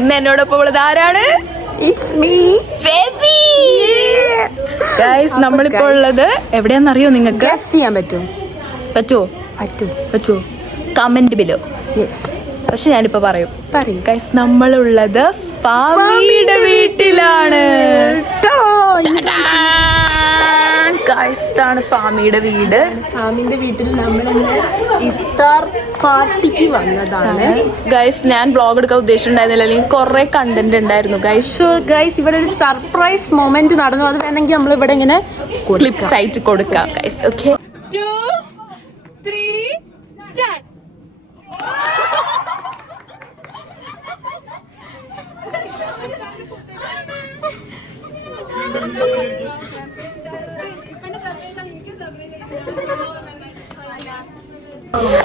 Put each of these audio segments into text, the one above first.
ഇന്ന് എന്നോടൊപ്പം ഉള്ളത് ആരാണ്? It's me baby. ഗൈസ് നമ്മളിപ്പോൾ ഉള്ളത് എവിടെയാണെന്നറിയോ നിങ്ങൾക്ക്? ഗസ് ചെയ്യാൻ പറ്റുമോ? Comment below. പക്ഷെ ഞാനിപ്പോ പറയും ഗൈസ്, നമ്മളുള്ളത് ഫാമിയുടെ വീട്ടിലാണ്. ഗൈസ് ഇതാണ് ഫാമിയുടെ വീട്. ഫാമിന്റെ വീട്ടിൽ നമ്മൾ ഇഫ്താർ പാർട്ടിക്ക് വന്നതാണ്. ഗൈസ് ഞാൻ വ്ളോഗ് എടുക്കാൻ ഉദ്ദേശിച്ചിട്ടുണ്ടായിരുന്നില്ല, അല്ലെങ്കിൽ കുറെ കണ്ടന്റ് ഉണ്ടായിരുന്നു ഗൈസ്. ഗൈസ് ഇവിടെ ഒരു സർപ്രൈസ് മൊമെന്റ് നടന്നു. അത് വേണമെങ്കിൽ നമ്മൾ ഇവിടെ ഇങ്ങനെ ക്ലിപ്സ് ആയിട്ട് കൊടുക്കാം ഗൈസ്. Okay, 2, 3 start.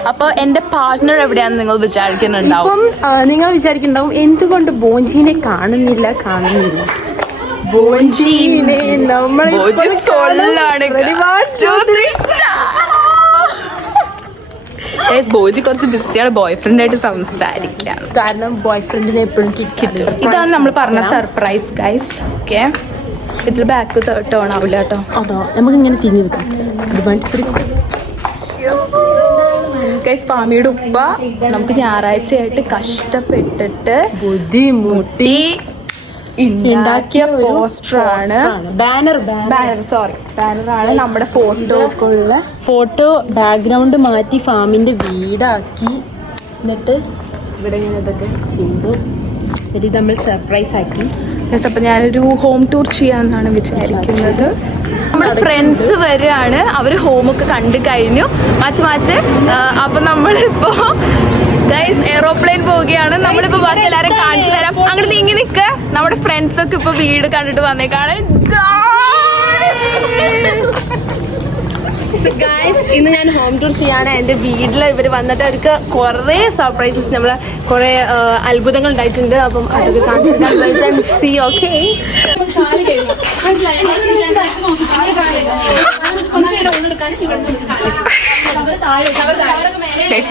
അപ്പൊ എന്റെ പാർട്ട്ണർ എവിടെയാന്ന് നിങ്ങൾ വിചാരിക്കുന്നുണ്ടാവും. നിങ്ങൾ വിചാരിക്കുന്നുണ്ടാവും എന്തുകൊണ്ട് ബോഞ്ചിനെ കാണുന്നില്ല. ബോഞ്ചിനെ നമ്മൾ ബോജി കുറച്ച് ബിസിയാണ്, ബോയ് ഫ്രണ്ട് ആയിട്ട് സംസാരിക്കുകയാണ്. കാരണം ബോയ് ഫ്രണ്ടിനെ എപ്പോഴും കിട്ടും. ഇതാണ് നമ്മൾ പറഞ്ഞ സർപ്രൈസ് ഗൈസ്. ഓക്കെ, ഇതിൽ ബാക്ക് ടേൺ ആവില്ല കേട്ടോ. അതോ നമുക്ക് ഇങ്ങനെ തിരിഞ്ഞു വെക്കാം. ഗൈസ് ഫാമിയുടെ ഉപ്പ നമുക്ക് ഞായറാഴ്ചയായിട്ട് കഷ്ടപ്പെട്ടിട്ട് ബുദ്ധിമുട്ടി ഉണ്ടാക്കിയ പോസ്റ്ററാണ്, ബാനറാണ്. നമ്മുടെ ഫോട്ടോ ബാക്ക്ഗ്രൗണ്ട് മാറ്റി ഫാമിന്റെ വീടാക്കി, എന്നിട്ട് ഇവിടെ ഇങ്ങനെ ഇതൊക്കെ ചെയ്തു. എന്നിട്ട് ഇത് നമ്മൾ സർപ്രൈസ് ആക്കി. അപ്പൊ ഞാനൊരു ഹോം ടൂർ ചെയ്യാന്നാണ് വിചാരിക്കുന്നത്. നമ്മുടെ ഫ്രണ്ട്സ് വരികയാണ്, അവര് ഹോമൊക്കെ കണ്ടു കഴിഞ്ഞു. മാറ്റ് അപ്പൊ നമ്മളിപ്പോ ഗൈസ് എയറോപ്ലെയിൻ പോവുകയാണ്. നമ്മളിപ്പോ ബാക്കി എല്ലാരും കാണിച്ചു തരാം. അങ്ങനെ നീങ്ങി നിൽക്ക്. നമ്മുടെ ഫ്രണ്ട്സ് ഒക്കെ ഇപ്പൊ വീട് കണ്ടിട്ട് വന്നേക്കാണ്. ഇന്ന് ഞാൻ ഹോം ടൂർ ചെയ്യാണ്. എന്റെ വീട്ടിൽ ഇവർ വന്നിട്ട് അവർക്ക് കുറെ സർപ്രൈസസ്, നമ്മളെ കുറെ അത്ഭുതങ്ങൾ ഉണ്ടായിട്ടുണ്ട്. അപ്പം അതൊക്കെ കാണിച്ചു. ഓക്കെ,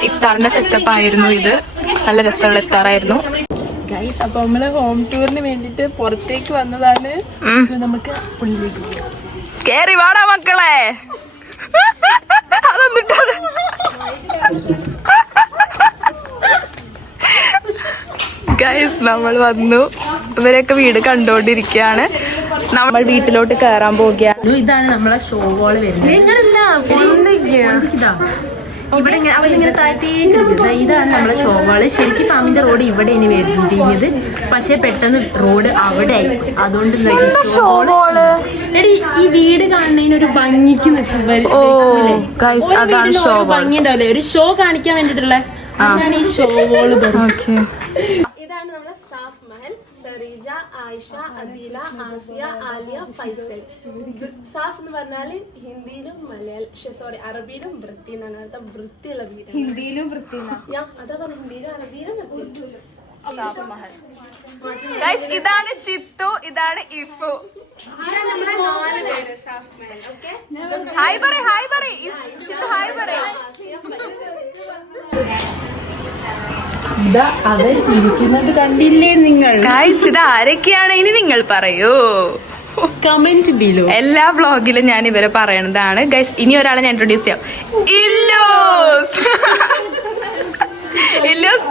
ഇഫ്താറിന്റെ സെറ്റപ്പ് ആയിരുന്നു ഇത്. നല്ല രസമുള്ള ഇഫ്താറായിരുന്നു ഗൈസ്. അപ്പൊ നമ്മള് ഹോം ടൂറിന് വേണ്ടിട്ട് പുറത്തേക്ക് വന്നതാണ്. നമുക്ക് ഉള്ളിലേക്ക് കേറി വാടാ മക്കളെ. ഗൈസ് നമ്മൾ വന്നു. ഇവരൊക്കെ വീട് കണ്ടോണ്ടിരിക്കുകയാണ്. നമ്മൾ വീട്ടിലോട്ട് കയറാൻ പോവുകയാണ്. ഇതാണ് നമ്മളെ ഷോ വാള് വരുന്നത്. ഇവിടെ അവരിങ്ങനെ താഴത്തേക്ക് ഇതാണ് നമ്മളെ ഷോ വാള്. ശരിക്കും ഫാമിന്റെ റോഡ് ഇവിടെ ഇനി വരുന്നത്, പക്ഷെ പെട്ടെന്ന് റോഡ് അവിടെ ആയി. അതുകൊണ്ട് ഈ വീട് കാണുന്നതിന് ഒരു ഭംഗിക്ക് ഭംഗി ഉണ്ടാവില്ലേ, ഒരു ഷോ കാണിക്കാൻ വേണ്ടിട്ടുള്ള അതാണ് ഈ ഷോ വാള്. ഇതാണ് നമ്മളെ സാഫ് മഹൽ. സറീജ, ആയിഷ, അദീല, ആസിയ, ആലിയ, ഫൈസൽ. സാഫ് എന്ന് പറഞ്ഞാല് ഹിന്ദിയിലും അറബിയിലും വൃത്തി എന്നാണ് അർത്ഥം. വൃത്തിയുള്ള വീട്. ഹിന്ദിയിലും വൃത്തി അതാ പറഞ്ഞ ഹിന്ദിയിലും അറബിയിലും ഉറുദുവിലും. ഇതാണ് ഷിത്തു, ഇതാണ് ഇഫു. ഹായ് പറ ഷിത്തു, ഹായ് പറ. അവർ ഇരിക്കുന്നത് കണ്ടില്ലേ നിങ്ങൾ? ഇത് ആരൊക്കെയാണ് ഇനി നിങ്ങൾ പറയൂ. Comment below. എല്ലാ വ്ളോഗിലും ഞാൻ ഇവരെ പറയണതാണ് ഗൈസ്. ഇനി ഒരാളെ ഞാൻ ഇൻട്രൊഡ്യൂസ് ചെയ്യാം. ഇല്ലൂസ്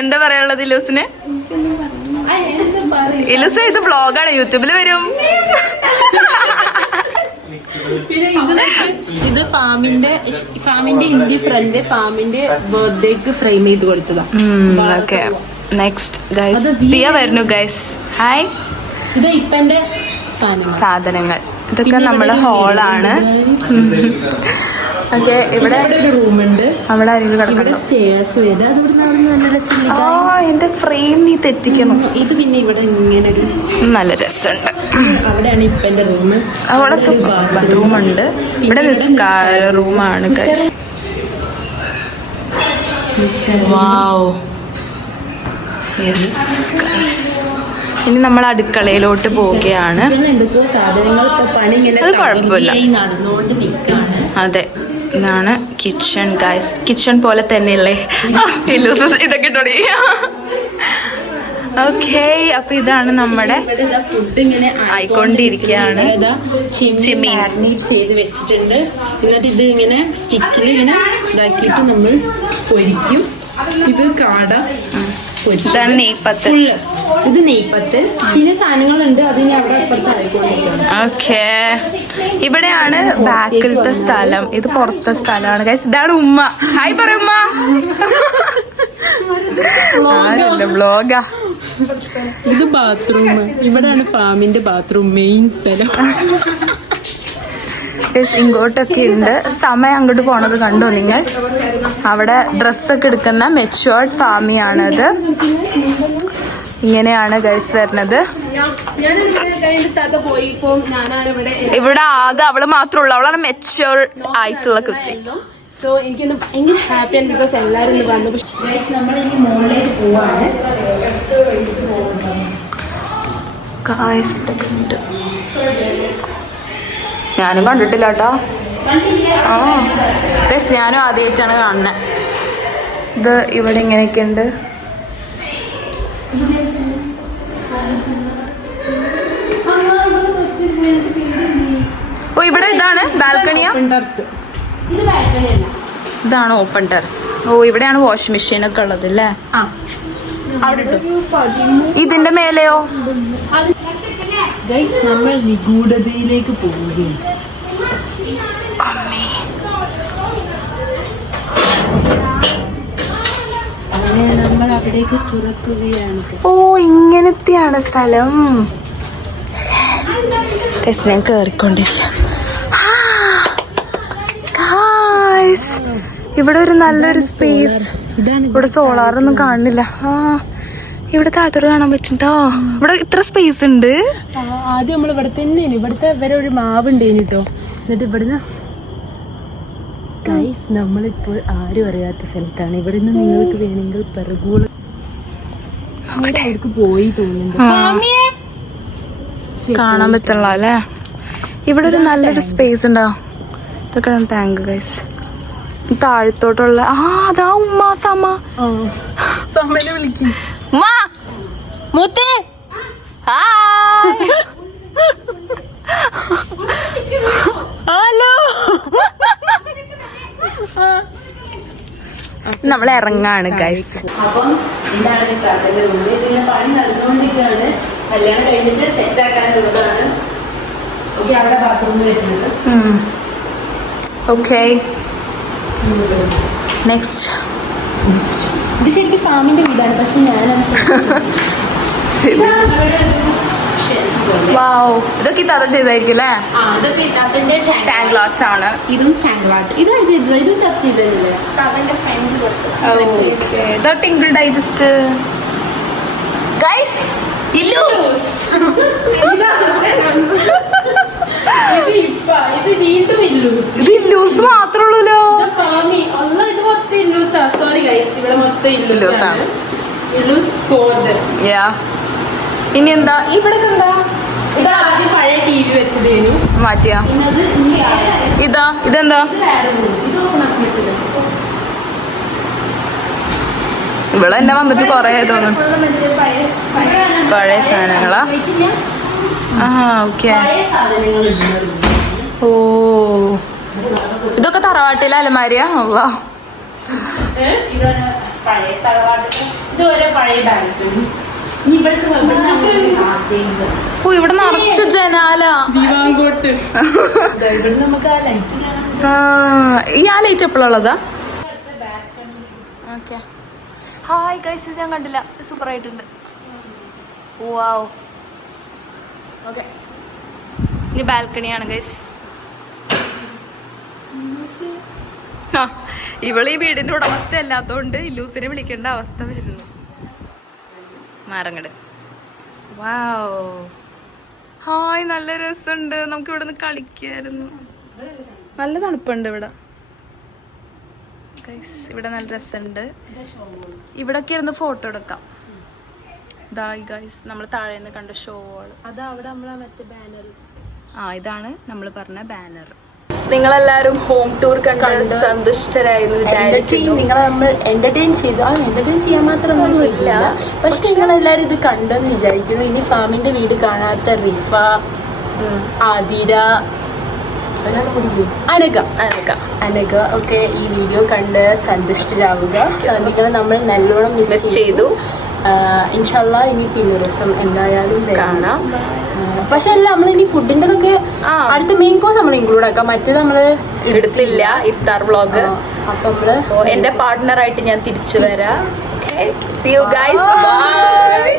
എന്താ പറയാനുള്ളത് ഇല്ലൂസിന്? ഇല്ലൂസ് ഇത് വ്ളോഗാണ്, യൂട്യൂബിൽ വരും. ഇത് ഫാമിന്റെ ഹിന്ദി ഫ്രണ്ട് ഫാമിന്റെ ബർത്ത്ഡേക്ക് ഫ്രെയിം ചെയ്ത് കൊടുത്തതാ. ഓക്കെ, നെക്സ്റ്റ് ഗൈസ് സിയ വരുന്നു ഗൈസ്. ഹായ്. ഇത് ഇപ്പന്റെ സാധനങ്ങൾ ഇതൊക്കെ നമ്മുടെ ഹോളാണ്. ഓക്കെ, ഇവിടെ ഒരു റൂമുണ്ട്. അവിടെ എന്റെ ഫ്രെയിം നീ തെറ്റിക്കണം. ഇത് പിന്നെ ഇവിടെ ഇങ്ങനെ ഒരു നല്ല രസമുണ്ട്. അവിടെയാണ് ഇപ്പന്റെ റൂം. അവിടെ ബാത്റൂമുണ്ട്. ഇവിടെ നിസ്കാര റൂമാണ് ഗൈസ്. വാവ്, യെസ് ഗൈസ്. ഇനി നമ്മൾ അടുക്കളയിലോട്ട് പോവുകയാണ്. അത് കുഴപ്പമില്ല. അതെ, ഇതാണ് കിച്ചൺ ഗൈസ്. കിച്ചൺ പോലെ തന്നെയല്ലേ ഇതൊക്കെ ഇട്ടോടി. ഓക്കെ, അപ്പൊ ഇതാണ് നമ്മുടെ ഫുഡ് ഇങ്ങനെ ആയിക്കൊണ്ടിരിക്കുകയാണ്. ചെമ്മീൻ ചെയ്ത് വെച്ചിട്ടുണ്ട്. എന്നിട്ട് ഇത് ഇങ്ങനെ സ്റ്റിക്കിൽ ഇങ്ങനെ ഇതാക്കിയിട്ട് നമ്മൾ പൊരിക്കും. ഇത് കാട ഇതാണ് നെയ്പത്ത്. ഇത് നെയ്പത്ത്. പിന്നെ സാധനങ്ങളുണ്ട്, അത് ഇനി അവിടെ ഇപ്പുറത്ത് ആയിക്കൊണ്ടിരിക്കുകയാണ്. ഓക്കെ, ഇവിടെയാണ് ബാക്കിലത്തെ സ്ഥലം, ഇത് പുറത്തെ സ്ഥലമാണ് ഗൈസ്. ഇതാണ് ഉമ്മ. ഹായ് പറ ഉമ്മ. ബ്ലോഗാ. ഇത് ബാത്റൂം. ഇവിടെയാണ് ഫാമിന്റെ ബാത്റൂം, മെയിൻ സ്ഥലം. ഇങ്ങോട്ടൊക്കെ ഉണ്ട്. സമയം അങ്ങോട്ട് പോണത് കണ്ടോ നിങ്ങൾ? അവിടെ ഡ്രസ്സൊക്കെ എടുക്കുന്ന മെച്ചുവേർഡ് ഫാമിയാണത്. ഇങ്ങനെയാണ് ഗൈസ് വരുന്നത്. ഇവിടെ ആകെ അവള് മാത്രമേ ഉള്ളൂ. അവളാണ് മെച്ചുവേർഡ് ആയിട്ടുള്ള കുട്ടി. സോ എനിക്കിന്ന് ഭയങ്കര ഹാപ്പിയാണ്, ബിക്കോസ് എല്ലാവരും ഇന്ന് വന്നു. നമ്മളിനി മുകളിലേക്ക് പോവാണ്. ഞാനും കണ്ടിട്ടില്ല കേട്ടോ. ഞാനും ആദ്യമായിട്ടാണ് കാണുന്നത്. ഇത് ഇവിടെ ഇങ്ങനെയൊക്കെ ഉണ്ട്. ഓ, ഇവിടെ ഇതാണ് ബാൽക്കണിയാ? ഇതാണ് ഓപ്പൺ ടെറസ്. ഓ, ഇവിടെയാണ് വാഷിംഗ് മെഷീൻ ഒക്കെ ഉള്ളത് അല്ലേ? ഇതിന്റെ മേലെയോ? നമ്മൾ നിഗൂഢതയിലേക്ക് പോവുകയാണ്. നമ്മൾ അവിടേക്ക് തുറക്കുകയാണ്. ഓ, ഇങ്ങനത്തെയാണ് സ്ഥലം. ഞാൻ കേറിക്കൊണ്ടിരിക്കാം. ഇവിടെ ഒരു നല്ലൊരു സ്പേസ്. ഇവിടെ സോളാറൊന്നും കാണുന്നില്ല. ഇവിടെ താഴത്തോട് കാണാൻ പറ്റുണ്ടോ? ഇവിടെ ഇത്ര സ്പേസ് ഉണ്ട്. ആദ്യം നമ്മൾ ഇവിടെ തന്നെയാണ്. ഇവിടുത്തെ വരെ ഒരു മാവുണ്ടേന് കേട്ടോ. എന്നിട്ട് ഇവിടുന്ന് ഗൈസ് നമ്മളിപ്പോൾ ആരും അറിയാത്ത സ്ഥലത്താണ്. ഇവിടെ നിന്ന് നിങ്ങൾക്ക് വേണമെങ്കിൽ പിറകുകൾ അവിടേക്ക് പോയി തോന്നുന്നുണ്ട്. കാണാൻ പറ്റുള്ള അല്ലേ? ഇവിടെ ഒരു നല്ലൊരു സ്പേസ് ഉണ്ടോ? ഇതൊക്കെ താങ്ക് ഗൈസ്. താഴത്തോട്ടുള്ള അതാ ഉമ്മ. സമനെ വിളിക്കും. മൂത്തേ ഹലോ. നമ്മൾ ഇറങ്ങാണ് ഗൈസ്. അപ്പം എന്താണ് പണി നടന്നുകൊണ്ടിരിക്കുകയാണ്. കല്യാണം കഴിഞ്ഞിട്ട് സെറ്റ് ആക്കാനുള്ളതാണ്. ഓക്കെ, അവിടെ ബാത്റൂം വരുന്നത്. Okay, next. ഇത് ശരിക്കും ഫാമിന്റെ വീടാണ്, പക്ഷെ ഞാനാണ്. ഇതൊക്കെ ഇത്താത്ത ചെയ്തായിരിക്കും അല്ലേ? ഇതൊക്കെ ഇത്താത്തന്റെ ടാങ്ക് ലോട്ട്സ് ആണ്. ഇതും ടാങ്ക് ലോട്ട്. ഇതാണ് ചെയ്തത്. ഇതും ടച്ച് ചെയ്തല്ലേ? Twinkle digest guys. ഇത് വീണ്ടും ഇല്ലൂസ്. ഇത് ഇല്ലൂസ് മാത്രമേ ഉള്ളൂല്ലോ. ഫാമി അല്ല, ഇത് മൊത്തം ഇല്ലൂസാ. സോറി ഗൈസ്, ഇവിടെ മൊത്തം ഇല്ലൂസാണ്. ഇല്ലൂസ് സ്കോർഡ്. ഇനി എന്താ ഇവിടെ എന്താ? ഇത് ആദ്യം പഴയ ടിവി വെച്ചതേനു, മാറ്റിയാ. ഇതാ ഇതെന്താ? ഇവിടെ എന്നെ വന്നിട്ട് കൊറേ തോന്നുന്നു. പഴയ സാധനങ്ങളാ? ഓക്കെ. ഓ, ഇതൊക്കെ തറവാട്ടിലെ അലമാരിയാ? ഇതാണ് പഴയ തറവാട്ട്. ഇതുവരെ പഴയ ബാൽക്കണി. ഓ, ഇവിടെ നിറച്ച് ജനാല. ദിവാങ്കോട്ട്. നമുക്ക് ആ ലൈറ്റ്. ഈ ആ ലൈറ്റ് എപ്പോഴുള്ളതാ? ഓക്കെ. ഹായ് ഗൈസ്, ഞാൻ കണ്ടില്ല. സൂപ്പർ ആയിട്ടുണ്ട്. വാവ്. ഓക്കെ, ഇനി ബാൽക്കണിയാണ് ഗൈസ്. ഇവള് ഈ വീടിന്റെ ഉടമസ്ഥ അല്ലാത്തോണ്ട് ഇല്ലൂസിനെ വിളിക്കേണ്ട അവസ്ഥ വരുന്നു. മാറങ്ങട്. വാവ്. ഹായ്, നല്ല രസമുണ്ട്. നമുക്ക് ഇവിടെ നിന്ന് കളിക്കായിരുന്നു. നല്ല തണുപ്പുണ്ട് ഇവിടെ. ഇവിടെ നല്ല രസമുണ്ട്. ഇവിടൊക്കെ ഇരുന്ന് ഫോട്ടോ എടുക്കാം. ഇതായി ഗൈസ്, നമ്മൾ താഴെ നിന്ന് കണ്ട ഷോ വാള്. അതാ അവിടെ നമ്മളെ മറ്റേ ബാനർ. ഇതാണ് നമ്മൾ പറഞ്ഞ ബാനർ. നിങ്ങളെല്ലാരും ഹോം ടൂർ കണ്ട് സന്തുഷ്ടരായെന്ന് വിചാരിക്കുന്നു. നിങ്ങളെ നമ്മൾ എന്റർടൈൻ ചെയ്തു. എന്റർടൈൻ ചെയ്യാൻ മാത്രമൊന്നും ഇല്ല, പക്ഷെ നിങ്ങളെല്ലാരും ഇത് കണ്ടെന്ന് വിചാരിക്കുന്നു. ഇനി ഫാമിന്റെ വീട് കാണാത്ത റിഫ, ആതിര, അനക ഒക്കെ ഈ വീഡിയോ കണ്ട് സന്തുഷ്ടരാവുക. നിങ്ങൾ നമ്മൾ നല്ലോണം മിസ് ചെയ്തു. ഇൻഷാല്ലാ ഇനി പിന്നെ ദിവസം എന്തായാലും കാണാം. പക്ഷെ അല്ല, നമ്മൾ ഇനി ഫുഡിൻ്റെതൊക്കെ അടുത്ത മെയിൻ കോഴ്സ് നമ്മൾ ഇൻക്ലൂഡ് ആക്കാം. മറ്റേത് നമ്മൾ എടുത്തില്ല ഇഫ്താർ വ്ളോഗ്. അപ്പം നമ്മള് എന്റെ പാർട്ട്ണറായിട്ട് ഞാൻ തിരിച്ചു വരാം. See you guys. Bye.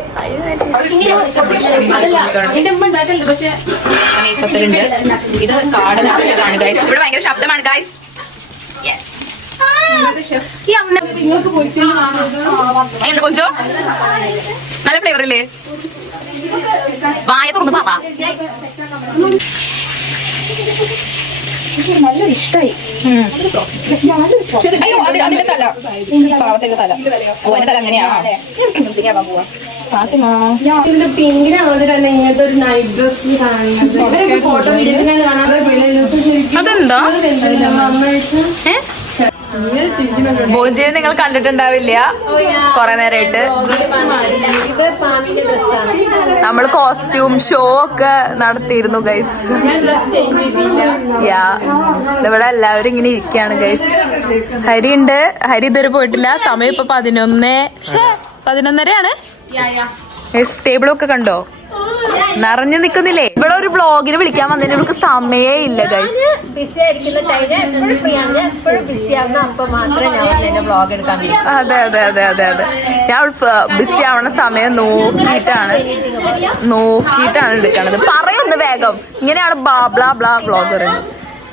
ഇത് കാടൻ അക്ഷരമാണ് ഗൈസ്. ഇവിടെ ഭയങ്കര ശബ്ദമാണ് ഗൈസ്. യെസ്. എങ്ങനെ കൊഞ്ചോ നല്ല ഫ്ലേവർ ഇല്ലേ? വായ തുറന്ന് പാപ്പാ. നല്ല ഇഷ്ടായി. അതിന്റെ തല പാവത്തിന്റെ തല ഓന്റെ തല അങ്ങനെയാ. പിങ്കിനെ വന്നിട്ടല്ല ഇങ്ങനത്തെ ഒരു നൈറ്റ് ഡ്രസ് കാണുന്നത്. ഫോട്ടോ വീഡിയോ കാണാതെ അതെന്താ ഭോജിയെ നിങ്ങൾ കണ്ടിട്ടുണ്ടാവില്ല കൊറേ നേരമായിട്ട്. നമ്മൾ കോസ്റ്റ്യൂം ഷോ ഒക്കെ നടത്തിയിരുന്നു ഗൈസ്. ഇവിടെ എല്ലാവരും ഇങ്ങനെ ഇരിക്കുകയാണ് ഗൈസ്. ഹരി ഉണ്ട്. ഹരി ഇതുവരെ പോയിട്ടില്ല. സമയം ഇപ്പൊ 11:30 ടേബിളൊക്കെ കണ്ടോ? നിറഞ്ഞു നിക്കുന്നില്ലേ? ഇവിടെ ഒരു വ്ളോഗിന് വിളിക്കാൻ വന്നതിന് ഇവർക്ക് സമയേ ഇല്ല ഗൈസ്. ബിസി ആയിരിക്കുന്ന ടൈം എപ്പോഴും ഫ്രീ ആണ്. ഞാൻ എപ്പോഴും ബിസി ആവുന്ന അപ്പൊ മാത്രമേ ഞാൻ എന്റെ വ്ളോഗ് എടുക്കാൻ പറ്റും. അതെ അതെ അതെ അതെ അതെ. ഞാൻ ബിസി ആവണ സമയം നോക്കിയിട്ടാണ് എടുക്കണത്. പറയുന്നു വേഗം. ഇങ്ങനെയാണ് ബ്ലാ ബ്ലാ വ്ളോഗർ.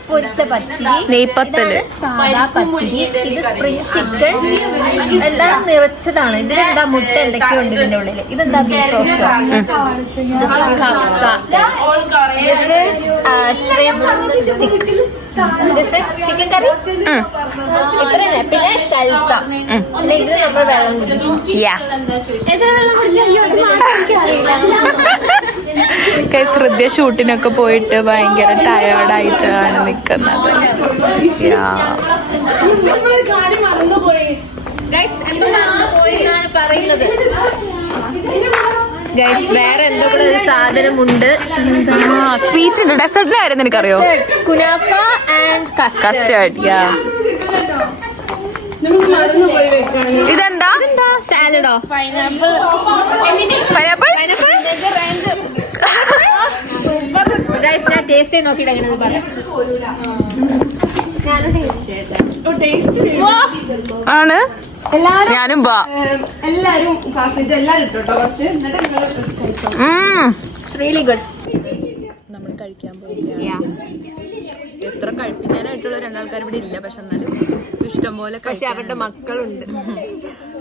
പൊരിച്ച പത്തിരി, നെയ്പത്തല്, സാദാ പത്തിരി, ഇത് സ്പ്രിംഗ് ചിക്കൻ എല്ലാം നിറച്ചതാണ്. ഇതിലെന്താ മുട്ട എന്തൊക്കെയോ ഉണ്ട് ഇതിന്റെ ഉള്ളില്. ഇതെന്താ ബീഫ് റോസ്റ്റ്, ചിക്കൻ കറി, ഇത്രയല്ലേ. പിന്നെ ഷൽത്ത. പിന്നെ ഇത് നമ്മൾ വെള്ളം ഹൃദയ ഷൂട്ടിനൊക്കെ പോയിട്ട് ഭയങ്കര ടയേർഡായിട്ടാണ് നിക്കുന്നത്. പറയുന്നത് വേറെ എന്തോ കൂടെ ഒരു സാധനമുണ്ട്. സ്വീറ്റ് ഉണ്ട്. ഡെസേർട്ടിന്റെ കാര്യം നിനക്കറിയോ? Kunafa and custard. ഇതെന്താ? സാലഡോ? പൈനാപ്പിൾ. ഞാൻ ടേസ്റ്റ് നോക്കിയിട്ട് എങ്ങനെ പറയാം. ആണ് ഞാനും എല്ലാരും റിയലി ഗുഡ്. നമ്മൾ കഴിക്കാൻ പോവുകയാണ്. എത്ര കഴിപ്പിക്കാനായിട്ടുള്ള രണ്ടാൾക്കാർ ഇവിടെ ഇല്ല. പക്ഷെ എന്നാലും ഇഷ്ടംപോലെ. പക്ഷെ അവരുടെ മക്കളുണ്ട്.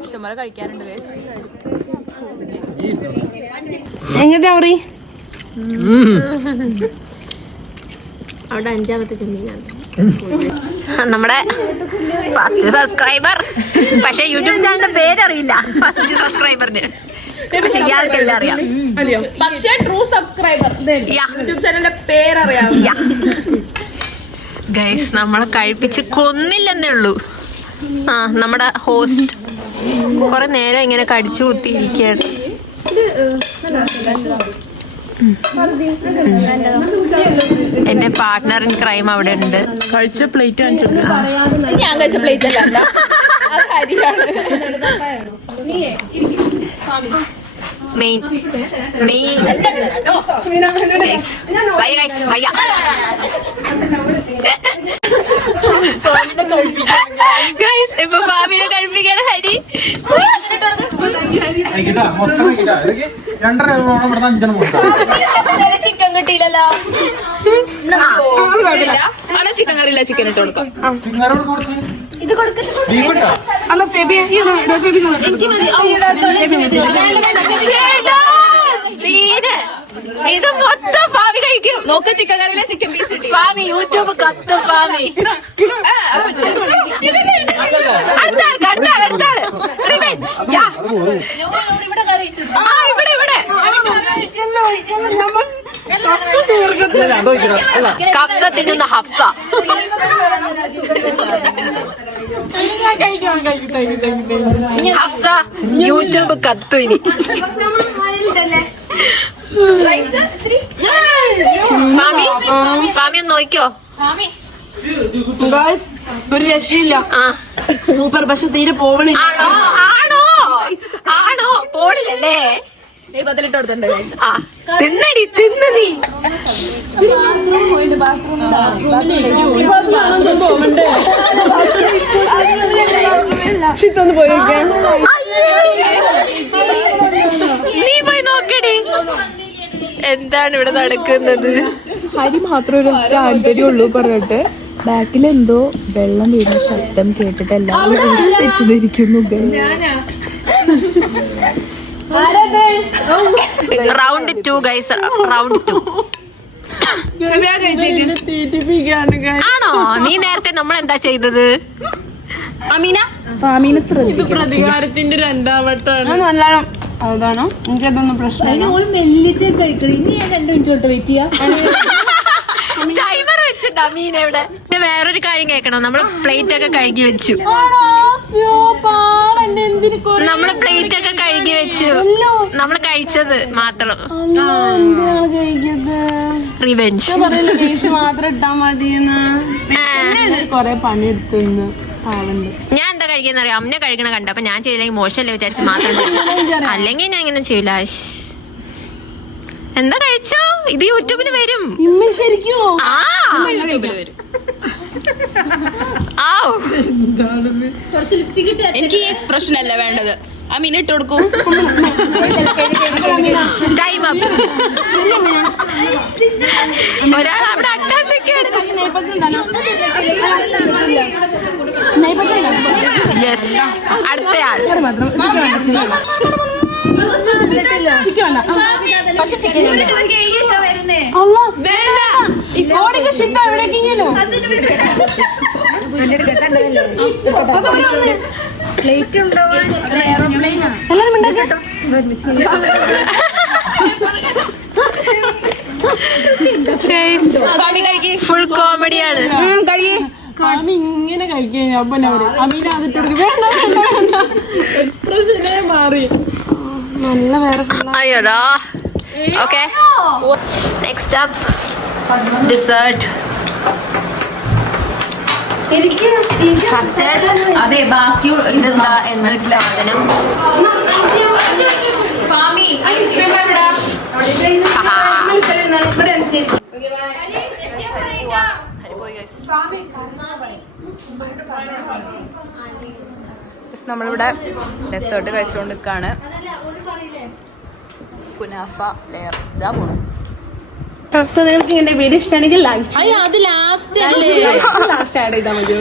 ഇഷ്ടംപോലെ കഴിക്കാറുണ്ട്. എങ്ങോട്ടാ പറ. അവിടെ 5ാമത്തെ ചെമ്മീനാണ് നമ്മുടെ ഫസ്റ്റ് സബ്സ്ക്രൈബർ. പക്ഷെ യൂട്യൂബ് ചാനലിന്റെ പേരറിയില്ല. ഫസ്റ്റ് സബ്സ്ക്രൈബറിന് ഇയാൾക്കെല്ലാം അറിയാം. പക്ഷേ ട്രൂ സബ്സ്ക്രൈബർ യൂട്യൂബ് ചാനലിന്റെ പേരറിയാം. ഗൈസ് നമ്മളെ കഴിപ്പിച്ച് കൊന്നില്ലെന്നേ ഉള്ളൂ. നമ്മുടെ ഹോസ്റ്റ് കുറെ നേരം ഇങ്ങനെ കടിച്ചു കുത്തിയിരിക്കുകയാണ്. എന്റെ പാർട്ട്ണർ ഇൻ ക്രൈം അവിടെ ഉണ്ട്. കഴിച്ച പ്ലേറ്റ് ഞാൻ കഴിച്ച പ്ലേറ്റ് അല്ല, അത് ഹരിയാണ്. മെയിൻ ഇപ്പൊ ഭാവിനെ കഴിപ്പിക്കാണ് ഹരി. ചിക്കൻ കിട്ടിയില്ലല്ലോ. ചിക്കൻ കറിയില്ല, ചിക്കൻ ഇട്ട് കൊടുക്കാം. ഇത് മൊത്തം ഭാവി കഴിക്കും. നോക്ക്, ചിക്കൻ കറിയില്ല, ചിക്കൻ പീസ് ഭാവി യൂട്യൂബ് കത്തും. ഭാവി ഇവിടെ കഫ്സ തിന്നുന്ന ഹഫ്സ. ഹഫ്സ യൂട്യൂബ് കത്തു ഇനി. ഫാമി ഫാമി ഒന്ന് നോക്കിയോ. ഒരു രക്ഷയില്ല, സൂപ്പർ. പക്ഷെ തീരെ പോവണില്ല. ആണോ ആണോ ആണോ പോണില്ലല്ലേ. ആ തിന്നടി തിന്ന നീ. നീ പോയി നോക്കടി എന്താണ് ഇവിടെ നടക്കുന്നത്. ഹരി മാത്രം ഒരു താല്പര്യമുള്ളൂ പറഞ്ഞിട്ട് ബാക്കിലെന്തോ വെള്ളം വീഴുന്ന ശബ്ദം കേട്ടിട്ട് എല്ലാവരും തെറ്റിദ്ധരിക്കുന്നു. Round 2 guys, round 2. ആണോ? നീ നേരത്തെ നമ്മൾ എന്താ ചെയ്തത്? ഫാമീനെ ശ്രദ്ധിക്കും. പ്രതികാരത്തിന്റെ 2ാം വട്ടമാണ്. അതാണോ? എനിക്കതൊന്നും പ്രശ്നമില്ല. ടൈമർ വെച്ചിട്ടാ മീൻ എവിടെ. വേറൊരു കാര്യം കേൾക്കണം, നമ്മള് പ്ലേറ്റ് ഒക്കെ കഴുകി വെച്ചു. നമ്മള് പ്ലേറ്റ് ഒക്കെ കഴുകി വെച്ചു. നമ്മള് കഴിച്ചത് മാത്രം. റിവെഞ്ച് മാത്രം ഇട്ടാ മതിയെന്ന് കൊറേ പണിയെടുത്തുന്ന്. ഞാൻ എന്താ കഴിക്കുന്നറിയാം, അമ്മനെ കഴിക്കണ കണ്ട. അപ്പൊ ഞാൻ ചെയ്തില്ലെങ്കിൽ മോശമല്ലേ വിചാരിച്ച് മാത്രം ചെയ്യും. അല്ലെങ്കിൽ ഞാൻ ഇങ്ങനെ ചെയ്യൂല. എന്താ കഴിച്ചോ? ഇത് യൂട്യൂബിൽ വരും. ശരിക്കും ആ എനിക്ക് ഈ എക്സ്പ്രഷൻ അല്ല വേണ്ടത്. ആ മീൻ ഇട്ട് കൊടുക്കൂ. Time up. ഒരാൾ അവിടെ അട്ടാസിക്കാണ്. യെസ്, അടുത്തയാൾ. ഫുൾ കോമഡിയാണ്. ഇങ്ങനെ കഴിക്കാൻ അപ്പന അമീന അതിട്ട് എക്സ്പ്രഷനേ മാറി. നല്ല വേറെ അയ്യോടാ. Okay, next up dessert. അതെ, ബാക്കി ഇതെന്താ എന്തൊരു സാധനം. നമ്മളിവിടെ ഡെസേർട്ട് കഴിച്ചുകൊണ്ട് നിൽക്കാണ്. കുനാഫ ലെയർ ഇതാ പോണു. നിങ്ങൾക്ക് എന്റെ വീഡിയോ ഇഷ്ടമാണെങ്കിൽ ലൈക്ക് അത് ലാസ്റ്റ് ലാസ്റ്റ് ആഡ് ചെയ്താൽ മതി.